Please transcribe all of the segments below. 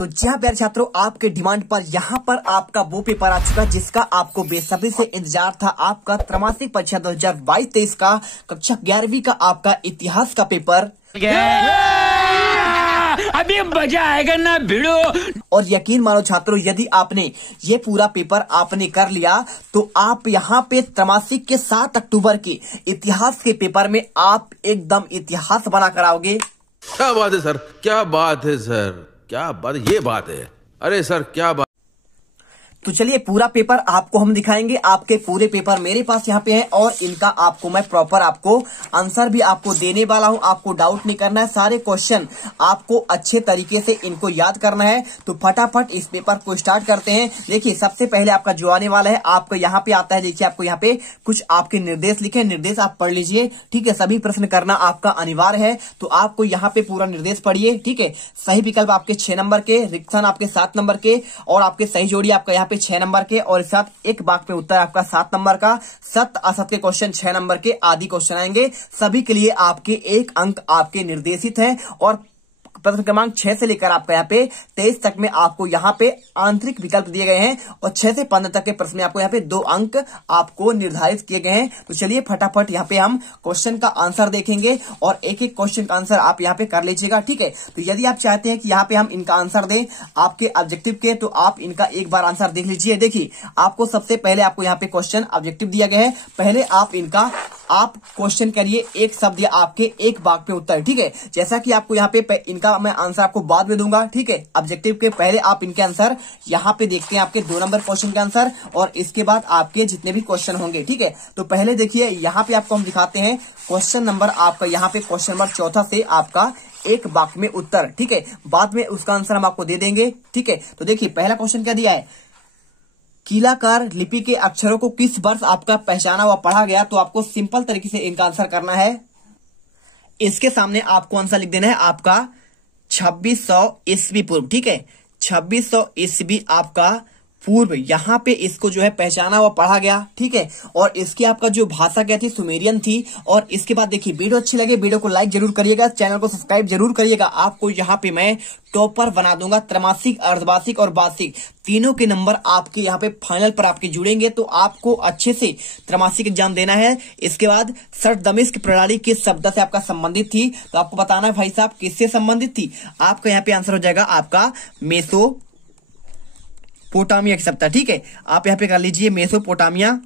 तो जी हाँ प्यारे छात्रों, आपके डिमांड पर यहाँ पर आपका वो पेपर आ चुका है जिसका आपको बेसब्री से इंतजार था। आपका त्रैमासिक परीक्षा 2022-23 का कक्षा 11वीं का आपका इतिहास का पेपर। अभी मजा आएगा ना भिड़ो। और यकीन मानो छात्रों, यदि आपने ये पूरा पेपर आपने कर लिया तो आप यहाँ पे त्रैमासिक के 7 अक्टूबर के इतिहास के पेपर में आप एकदम इतिहास बना कर आओगे। क्या बात है सर, क्या बात है सर, क्या बात, ये बात है। अरे सर क्या बात। तो चलिए पूरा पेपर आपको हम दिखाएंगे। आपके पूरे पेपर मेरे पास यहाँ पे है और इनका आपको मैं प्रॉपर आपको आंसर भी आपको देने वाला हूँ। आपको डाउट नहीं करना है, सारे क्वेश्चन आपको अच्छे तरीके से इनको याद करना है। तो फटाफट इस पेपर को स्टार्ट करते हैं। देखिए सबसे पहले आपका जो आने वाला है, आपको यहाँ पे आता है, देखिए आपको यहाँ पे कुछ आपके निर्देश लिखे, निर्देश आप पढ़ लीजिए। ठीक है, सभी प्रश्न करना आपका अनिवार्य है, तो आपको यहाँ पे पूरा निर्देश पढ़िए। ठीक है, सही विकल्प आपके 6 नंबर के, रिक्त स्थान आपके 7 नंबर के और आपके सही जोड़ी आपका यहाँ पे 6 नंबर के और इस साथ एक वाक्य में उत्तर आपका 7 नंबर का। सत्य असत्य के क्वेश्चन 6 नंबर के आदि क्वेश्चन आएंगे। सभी के लिए आपके 1 अंक आपके निर्देशित है और प्रश्न क्रमांक 6 से लेकर आपका यहाँ पे 23 तक में आपको यहाँ पे आंतरिक विकल्प दिए गए हैं और 6 से 15 तक के प्रश्न में आपको यहाँ पे 2 अंक आपको निर्धारित किए गए हैं। तो चलिए फटाफट यहाँ पे हम क्वेश्चन का आंसर देखेंगे और एक एक क्वेश्चन का आंसर आप यहाँ पे कर लीजिएगा। ठीक है, तो यदि आप चाहते हैं कि यहाँ पे हम इनका आंसर दें आपके ऑब्जेक्टिव के, तो आप इनका एक बार आंसर देख लीजिए। देखिए आपको सबसे पहले आपको यहाँ पे क्वेश्चन ऑब्जेक्टिव दिया गया है, पहले आप इनका आप क्वेश्चन करिए, एक शब्द या आपके एक वाक्य में उत्तर। ठीक है, जैसा कि आपको यहाँ पे इनका मैं आंसर आपको बाद में दूंगा। ठीक है, ऑब्जेक्टिव के पहले आप इनके आंसर यहाँ पे देखते हैं, आपके 2 नंबर क्वेश्चन के आंसर और इसके बाद आपके जितने भी क्वेश्चन होंगे। ठीक है, तो पहले देखिए यहाँ पे आपको हम दिखाते हैं क्वेश्चन नंबर आपका यहाँ पे क्वेश्चन नंबर 4 से आपका एक वाक्य में उत्तर। ठीक है, बाद में उसका आंसर हम आपको दे देंगे। ठीक है, तो देखिए पहला क्वेश्चन क्या दिया है, कीलाकार लिपि के अक्षरों को किस वर्ष आपका पहचाना व पढ़ा गया। तो आपको सिंपल तरीके से इनका आंसर करना है। इसके सामने आपको आंसर लिख देना है आपका 2600 ईस्वी पूर्व। ठीक है, 2600 ईस्वी आपका पूर्व यहाँ पे इसको जो है पहचाना व पढ़ा गया। ठीक है, और इसकी आपका जो भाषा क्या थी, सुमेरियन थी। और इसके बाद देखिए वीडियो अच्छी लगे वीडियो को लाइक जरूर करिएगा, चैनल को सब्सक्राइब जरूर करिएगा। आपको यहाँ पे मैं टॉपर बना दूंगा। त्रैमासिक, अर्धवार्षिक और वार्षिक तीनों के नंबर आपके यहाँ पे फाइनल पर आपके जुड़ेंगे, तो आपको अच्छे से त्रैमासिक एग्जाम देना है। इसके बाद सरदमिश्क प्रणाली किस शब्द से आपका संबंधित थी, तो आपको बताना है भाई साहब किससे संबंधित थी। आपका यहाँ पे आंसर हो जाएगा आपका मेसोपोटामिया की शब्द। ठीक है, आप यहाँ पे कर लीजिए मेसोपोटामिया,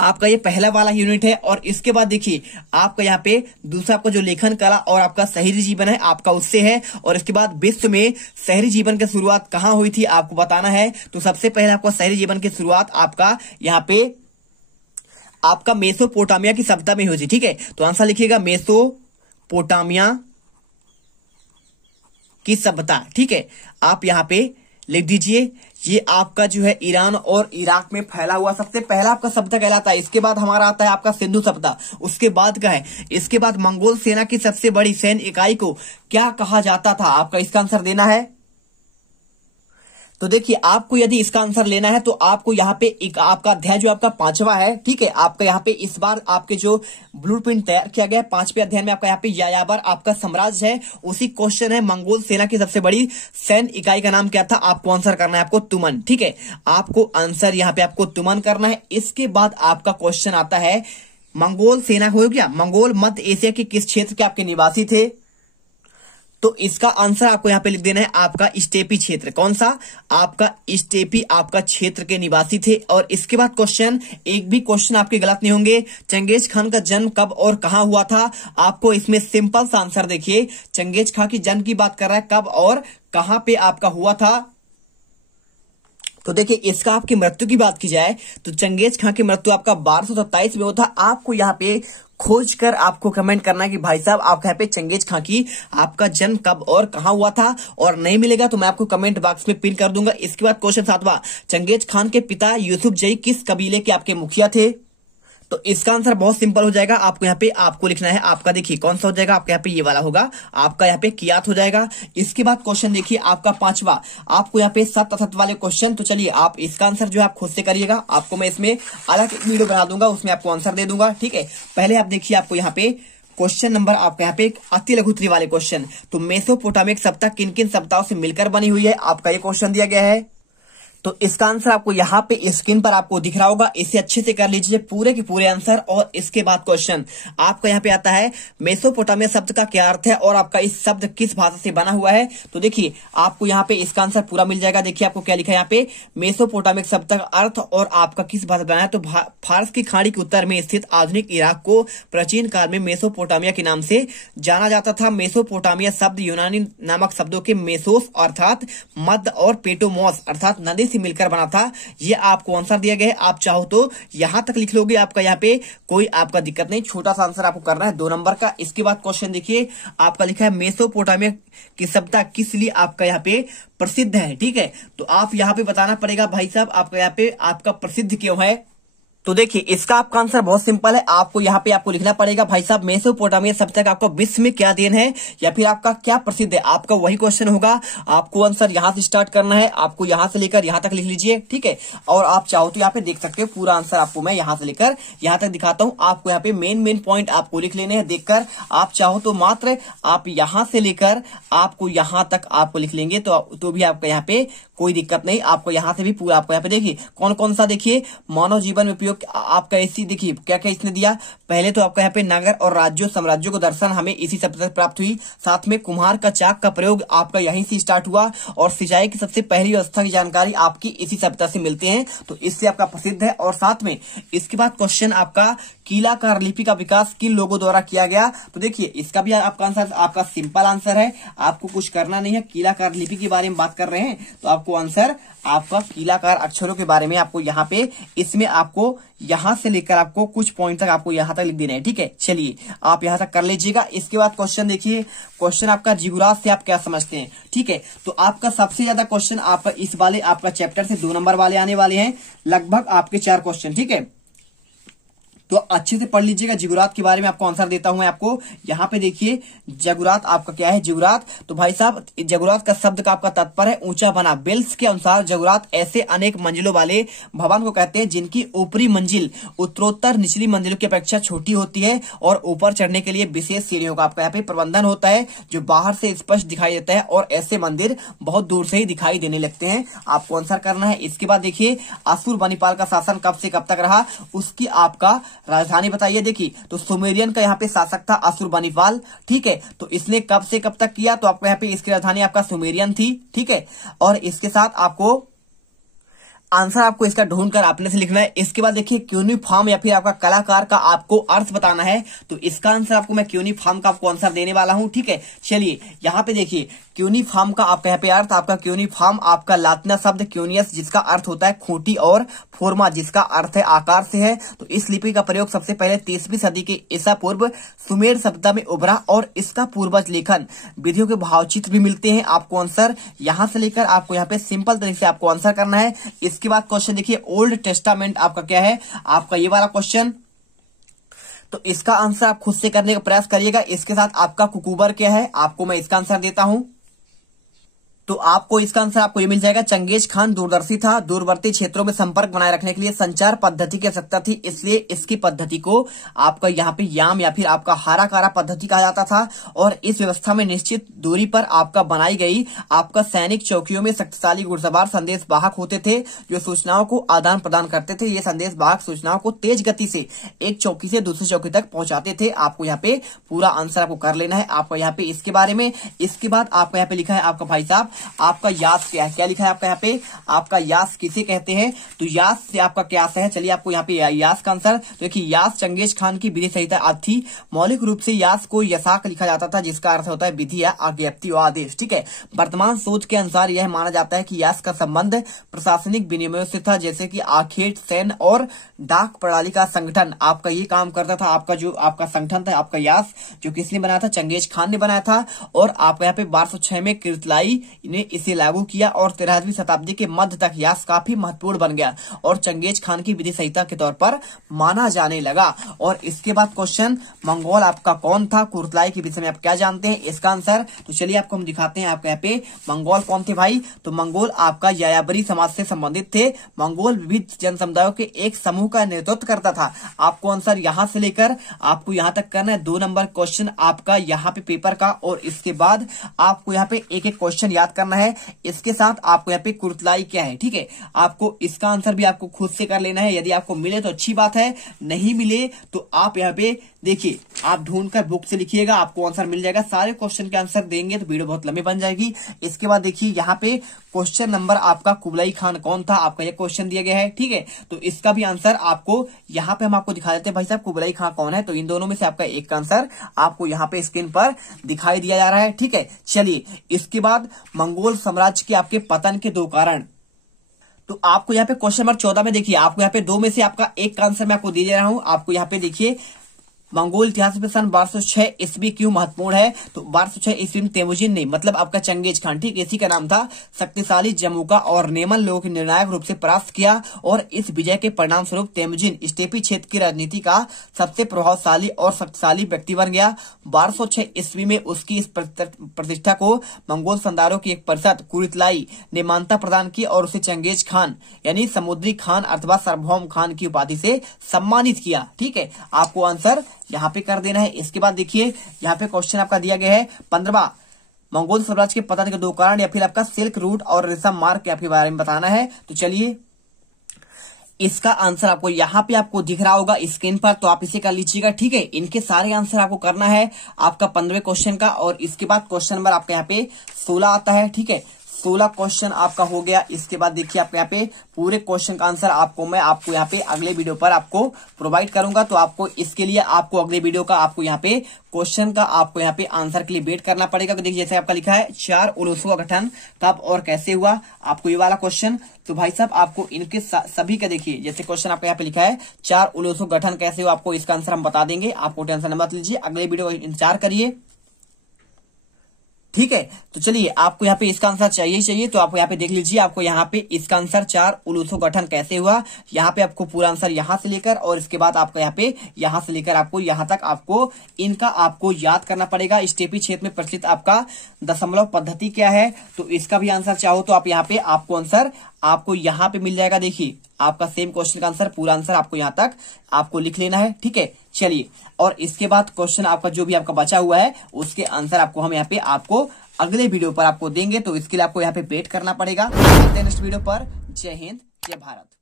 आपका ये पहला वाला यूनिट है। और इसके बाद देखिए आपका यहाँ पे दूसरा आपका जो लेखन कला और आपका शहरी जीवन है आपका उससे है। और इसके बाद विश्व में शहरी जीवन की शुरुआत कहाँ हुई थी आपको बताना है। तो सबसे पहले आपको शहरी जीवन की शुरुआत आपका यहाँ पे आपका मेसोपोटामिया की सभ्यता में हुई थी। ठीक है, तो आंसर लिखिएगा मेसोपोटामिया की सभ्यता। ठीक है, आप यहाँ पे लिख दीजिए। ये आपका जो है ईरान और इराक में फैला हुआ सबसे पहला आपका सभ्यता कहलाता है। इसके बाद हमारा आता है आपका सिंधु सभ्यता, उसके बाद का है। इसके बाद मंगोल सेना की सबसे बड़ी सैन्य इकाई को क्या कहा जाता था, आपका इसका आंसर देना है। तो देखिए आपको यदि इसका आंसर लेना है तो आपको यहाँ पे एक आपका अध्याय जो आपका 5वां है। ठीक है, आपका यहाँ पे इस बार आपके जो ब्लूप्रिंट तैयार किया गया है 5वें अध्याय में आपका यहाँ पे यायावर आपका साम्राज्य है, उसी क्वेश्चन है मंगोल सेना की सबसे बड़ी सैन्य इकाई का नाम क्या था। आपको आंसर करना है आपको तुमन। ठीक है, आपको आंसर यहाँ पे आपको तुमन करना है। इसके बाद आपका क्वेश्चन आता है मंगोल सेना हो गया, मंगोल मध्य एशिया के किस क्षेत्र के आपके निवासी थे। तो इसका आंसर आपको यहाँ पे लिख देना है आपका स्टेपी क्षेत्र। कौन सा, आपका स्टेपी आपका क्षेत्र के निवासी थे। और इसके बाद क्वेश्चन, एक भी क्वेश्चन आपके गलत नहीं होंगे। चंगेज खान का जन्म कब और कहां हुआ था। आपको इसमें सिंपल सा आंसर देखिए, चंगेज खान की जन्म की बात कर रहा है, कब और कहां पे आपका हुआ था। तो देखिए इसका आपकी मृत्यु की बात की जाए तो चंगेज खान की मृत्यु आपका 1227 में हुआ था। आपको यहाँ पे खोज कर आपको कमेंट करना है कि भाई साहब आपका यहाँ पे चंगेज खान की आपका जन्म कब और कहां हुआ था। और नहीं मिलेगा तो मैं आपको कमेंट बॉक्स में पिन कर दूंगा। इसके बाद क्वेश्चन 7वां, चंगेज खान के पिता यूसुफ जई किस कबीले के आपके मुखिया थे। तो इसका आंसर बहुत सिंपल हो जाएगा। आपको यहाँ पे आपको लिखना है आपका, देखिए कौन सा हो जाएगा आपका यहाँ पे ये वाला होगा, आपका यहाँ पे कियात हो जाएगा। इसके बाद क्वेश्चन देखिए आपका 5वां, आपको यहाँ पे सत्य असत्य वाले क्वेश्चन। तो चलिए आप इसका आंसर जो है आप खुद से करिएगा। आपको मैं इसमें अलग वीडियो बना दूंगा, उसमें आपको आंसर दे दूंगा। ठीक है, पहले आप देखिए आपको यहाँ पे क्वेश्चन नंबर आपका यहाँ पे अति लघुत्री वाले क्वेश्चन। तो मेसोपोटामिक सभ्यता किन किन सभ्यताओं से मिलकर बनी हुई है, आपका ये क्वेश्चन दिया गया है। तो इसका आंसर आपको यहाँ पे स्क्रीन पर आपको दिख रहा होगा, इसे अच्छे से कर लीजिए पूरे के पूरे आंसर। और इसके बाद क्वेश्चन आपका यहाँ पे आता है मेसोपोटामिया शब्द का क्या अर्थ है और आपका इस शब्द किस भाषा से बना हुआ है। तो देखिए आपको यहाँ पे इसका आंसर पूरा मिल जाएगा। देखिए आपको क्या लिखा है यहाँ पे, मेसोपोटामिक शब्द का अर्थ और आपका किस भाषा से बना है। तो फारस की खाड़ी के उत्तर में स्थित आधुनिक इराक को प्राचीन काल में मेसोपोटामिया के नाम से जाना जाता था। मेसोपोटामिया शब्द यूनानी नामक शब्दों के मेसोस अर्थात मध्य और पेटोमोस अर्थात नदी से मिलकर बना था। ये आपको आंसर दिया गया है, आप चाहो तो यहां तक लिख लोगे, आपका यहाँ पे कोई आपका दिक्कत नहीं। छोटा सा आंसर आपको करना है 2 नंबर का। इसके बाद क्वेश्चन देखिए आपका लिखा है मेसोपोटामिया की सभ्यता किस लिए आपका यहाँ पे प्रसिद्ध है। ठीक है, तो आप यहाँ पे बताना पड़ेगा भाई साहब आपका यहाँ पे आपका प्रसिद्ध क्यों है। तो देखिए इसका आपका आंसर बहुत सिंपल है, आपको यहाँ पे आपको लिखना पड़ेगा भाई साहब मेसोपोटामिया सभ्यता का आपका विश्व में क्या देन है या फिर आपका क्या प्रसिद्ध है, आपका वही क्वेश्चन होगा। आपको आंसर यहाँ से स्टार्ट करना है, आपको यहाँ से लेकर यहाँ तक लिख लीजिए। ठीक है, और आप चाहो तो यहाँ पे देख सकते हो पूरा आंसर आपको मैं यहाँ से लेकर यहाँ तक दिखाता हूँ। आपको यहाँ पे मेन पॉइंट आपको लिख लेने हैं देखकर। आप चाहो तो मात्र आप यहाँ से लेकर आपको यहाँ तक आपको लिख लेंगे तो भी आपका यहाँ पे कोई दिक्कत नहीं। आपको यहाँ से भी पूरा आपको यहाँ पे देखिए कौन कौन सा, देखिए मानव जीवन में उपयोग आपका ऐसी, देखिए क्या क्या इसने दिया। पहले तो आपका यहाँ पे नगर और राज्यों साम्राज्यों को दर्शन हमें इसी सभ्यता से प्राप्त हुई। साथ में कुम्हार का चाक का प्रयोग आपका यहीं से स्टार्ट हुआ और सिंचाई की सबसे पहली व्यवस्था की जानकारी आपकी इसी सभ्यता से मिलते हैं, तो इससे आपका प्रसिद्ध है। और साथ में इसके बाद क्वेश्चन आपका कीलाकार लिपि का विकास किन लोगों द्वारा किया गया। तो देखिए इसका भी आपका आंसर आपका सिंपल आंसर है, आपको कुछ करना नहीं है। कीलाकार लिपि के बारे में बात कर रहे हैं तो आपको आंसर आपका कीलाकार अक्षरों के बारे में आपको यहाँ पे इसमें आपको यहाँ से लेकर आपको कुछ पॉइंट तक आपको यहाँ तक लिख देना है। ठीक है, चलिए आप यहाँ तक कर लीजिएगा। इसके बाद क्वेश्चन देखिए, क्वेश्चन आपका जिगुरात से आप क्या समझते हैं। ठीक है, तो आपका सबसे ज्यादा क्वेश्चन आपका इस वाले आपका चैप्टर से 2 नंबर वाले आने वाले हैं, लगभग आपके 4 क्वेश्चन। ठीक है, तो अच्छे से पढ़ लीजिएगा। जिगुरात के बारे में आपको आंसर देता हूं मैं आपको। यहाँ पे देखिए जगुरात आपका क्या है, जिगुरात। तो भाई साहब जगुरात का शब्द का आपका तात्पर्य है ऊंचा बना। बेल्स के अनुसार जगुरात ऐसे अनेक मंजिलों वाले भवन को कहते हैं जिनकी ऊपरी मंजिल उत्तरोत्तर निचली मंजिलों की अपेक्षा छोटी होती है और ऊपर चढ़ने के लिए विशेष सीढ़ियों का आपका यहाँ पे प्रबंधन होता है जो बाहर से स्पष्ट दिखाई देता है और ऐसे मंदिर बहुत दूर से ही दिखाई देने लगते हैं। आपको आंसर करना है। इसके बाद देखिए अशुरबनिपाल का शासन कब से कब तक रहा, उसकी आपका राजधानी बताइए। देखिए तो सुमेरियन का यहाँ पे शासक था अशुरबनिपाल। ठीक है, तो इसने कब से कब तक किया, तो आपको यहाँ पे इसकी राजधानी आपका सुमेरियन थी। ठीक है, और इसके साथ आपको आंसर आपको इसका ढूंढकर आपने से लिखना है। इसके बाद देखिए क्यूनिफॉर्म या फिर आपका कलाकार का आपको अर्थ बताना है, तो इसका आंसर आपको मैं क्यूनिफॉर्म का आपको आंसर देने वाला हूं। ठीक है, चलिए यहाँ पे देखिए क्यूनिफॉर्म का आपका यहाँ पे अर्थ आपका क्यूनिफॉर्म आपका लातिना शब्द क्यूनियस जिसका अर्थ होता है खूंटी और फोर्मा जिसका अर्थ है आकार से है। तो इस लिपि का प्रयोग सबसे पहले 30वीं सदी के ईसा पूर्व सुमेर सभ्यता में उभरा और इसका पूर्वज लेखन विधियों के भावचित्र भी मिलते हैं। आपको आंसर यहाँ से लेकर आपको यहाँ पे सिंपल तरीके से आपको आंसर करना है। इसके बाद क्वेश्चन देखिए ओल्ड टेस्टामेंट आपका क्या है, आपका ये वाला क्वेश्चन। तो इसका आंसर आप खुद से करने का प्रयास करिएगा। इसके साथ आपका कुकुबर क्या है, आपको मैं इसका आंसर देता हूं। तो आपको इसका आंसर आपको ये मिल जाएगा। चंगेज खान दूरदर्शी था, दूरवर्ती क्षेत्रों में संपर्क बनाए रखने के लिए संचार पद्धति की आवश्यकता थी, इसलिए इसकी पद्धति को आपका यहाँ पे याम या फिर आपका हारा कारा पद्धति कहा जाता था। और इस व्यवस्था में निश्चित दूरी पर आपका बनाई गई आपका सैनिक चौकियों में शक्तिशाली घुड़सवार संदेश वाहक होते थे जो सूचनाओं को आदान प्रदान करते थे। ये संदेश वाहक सूचनाओं को तेज गति से एक चौकी से दूसरी चौकी तक पहुंचाते थे। आपको यहाँ पे पूरा आंसर आपको कर लेना है। आपको यहाँ पे इसके बारे में, इसके बाद आपको यहाँ पे लिखा है आपका भाई साहब आपका यास क्या है, क्या लिखा है आपका यहाँ पे, आपका यास किसे कहते हैं। तो यास से आपका क्या है, चलिए आपको यहाँ पे यास का आंसर। तो देखिए यास चंगेज खान की विधि संहिता आदि थी। मौलिक रूप से यास को यसाक लिखा जाता था जिसका अर्थ होता है विधि या आज्ञप्ति व आदेश। ठीक है, वर्तमान सोच के अनुसार यह माना जाता है कि यास का संबंध प्रशासनिक विनिमयों से था, जैसे कि आखेट सैन्य और डाक प्रणाली का संगठन आपका ये काम करता था। आपका जो आपका संगठन था आपका यास जो किसने बनाया था, चंगेज खान ने बनाया था। और आपका यहाँ पे 1206 में किरतलाई ने इसे लागू किया और 13वीं शताब्दी के मध्य तक यह काफी महत्वपूर्ण बन गया और चंगेज खान की विधि संहिता के तौर पर माना जाने लगा। और इसके बाद क्वेश्चन, मंगोल आपका कौन था? कुर्तलाई के विषय में आप क्या जानते हैं? इसका आंसर तो चलिए आपको हम दिखाते हैं। आपके यहाँ पे मंगोल कौन थे भाई? तो मंगोल आपका यायावरी समाज से संबंधित थे। मंगोल विविध जन समुदायों के एक समूह का नेतृत्व करता था। आपको आंसर यहां से लेकर आपको यहां तक करना है। 2 नंबर क्वेश्चन आपका यहाँ पे पेपर का, और इसके बाद आपको यहाँ पे एक एक क्वेश्चन याद करना है। इसके साथ आपको यहाँ पे कुर्तलाई क्या है, ठीक है, आपको इसका आंसर भी आपको खुद से कर लेना है। यदि आपको मिले तो अच्छी बात है, नहीं मिले तो आप यहाँ पे देखिए, आप ढूंढकर बुक से लिखिएगा, आपको आंसर मिल जाएगा। सारे क्वेश्चन के आंसर देंगे तो वीडियो बहुत लंबी बन जाएगी। इसके बाद देखिए यहाँ पे क्वेश्चन नंबर आपका कुबलाई खान कौन था, आपका ये क्वेश्चन दिया गया है, ठीक है, तो इसका भी आंसर आपको यहाँ पे हम आपको दिखा देते हैं। भाई साहब कुबलाई खान कौन है? तो इन दोनों में से आपका एक का आंसर आपको यहाँ पे स्क्रीन पर दिखाई दिया जा रहा है, ठीक है। चलिए इसके बाद मंगोल साम्राज्य के आपके पतन के 2 कारण। तो आपको यहाँ पे क्वेश्चन नंबर 14 में देखिए, आपको यहाँ पे 2 में से आपका एक का आंसर मैं आपको दे रहा हूं। आपको यहाँ पे देखिए, मंगोल इतिहास में सन 1206 ईस्वी क्यों महत्वपूर्ण है? तो 1206 ईस्वी में तेमुजिन नहीं, मतलब आपका चंगेज खान, ठीक, इसी का नाम था, शक्तिशाली जमुका और नेमन लोगों के निर्णायक रूप से परास्त किया। और इस विजय के परिणाम स्वरूप तेमुजिन स्टेपी क्षेत्र की राजनीति का सबसे प्रभावशाली और शक्तिशाली व्यक्ति बन गया। 1206 ईस्वी में उसकी इस प्रतिष्ठा को मंगोल सरदारों की एक परिषद कुर्तलाई ने मान्यता प्रदान की और उसे चंगेज खान यानी समुद्री खान अथवा सार्वभौम खान की उपाधि से सम्मानित किया, ठीक है। आपको आंसर यहाँ पे कर देना है। इसके बाद देखिए यहाँ पे क्वेश्चन आपका दिया गया है 15वां, मंगोल साम्राज्य के पतन के 2 कारण, या फिर आपका सिल्क रूट और रेशम मार्ग के आपके बारे में बताना है। तो चलिए इसका आंसर आपको यहाँ पे आपको दिख रहा होगा स्क्रीन पर, तो आप इसे कर लीजिएगा, ठीक है। इनके सारे आंसर आपको करना है आपका 15वें क्वेश्चन का। और इसके बाद क्वेश्चन नंबर आपका यहाँ पे 16 आता है, ठीक है, 16 क्वेश्चन आपका हो गया। इसके बाद देखिए आपको यहाँ पे पूरे क्वेश्चन का आंसर मैं आपको यहाँ पे अगले वीडियो पर आपको प्रोवाइड करूंगा। तो आपको इसके लिए आपको अगले वीडियो का आपको यहाँ पे क्वेश्चन का आपको यहाँ पे आंसर के लिए वेट करना पड़ेगा। तो देखिए जैसे आपका लिखा है 4 उलूसों का गठन कब और कैसे हुआ, आपको ये वाला क्वेश्चन। तो भाई साहब आपको इनके सभी का देखिए, जैसे क्वेश्चन आपका यहाँ पे लिखा है 4 उलूसों का गठन कैसे हुआ, आपको इसका आंसर हम बता देंगे, आपको टेंशन मत लीजिए, अगले वीडियो का इंतजार करिए, ठीक है। तो चलिए आपको यहाँ पे इसका आंसर चाहिए, तो आपको यहाँ पे देख लीजिए, आपको यहाँ पे इसका आंसर 4 उलूसों गठन कैसे हुआ, यहाँ पे आपको पूरा आंसर यहाँ से लेकर और इसके बाद आपका यहाँ पे यहाँ से लेकर आपको यहाँ तक आपको इनका आपको याद करना पड़ेगा। स्टेपी क्षेत्र में प्रचलित आपका दशमलव पद्धति क्या है, तो इसका भी आंसर चाहो तो आप यहाँ पे आपको आंसर आपको यहाँ पे मिल जाएगा। देखिए आपका सेम क्वेश्चन का आंसर, पूरा आंसर आपको यहाँ तक आपको लिख लेना है, ठीक है। चलिए और इसके बाद क्वेश्चन आपका जो भी आपका बचा हुआ है उसके आंसर आपको हम यहाँ पे आपको अगले वीडियो पर आपको देंगे। तो इसके लिए आपको यहाँ पे वेट करना पड़ेगा। नेक्स्ट वीडियो पर। जय हिंद, जय भारत।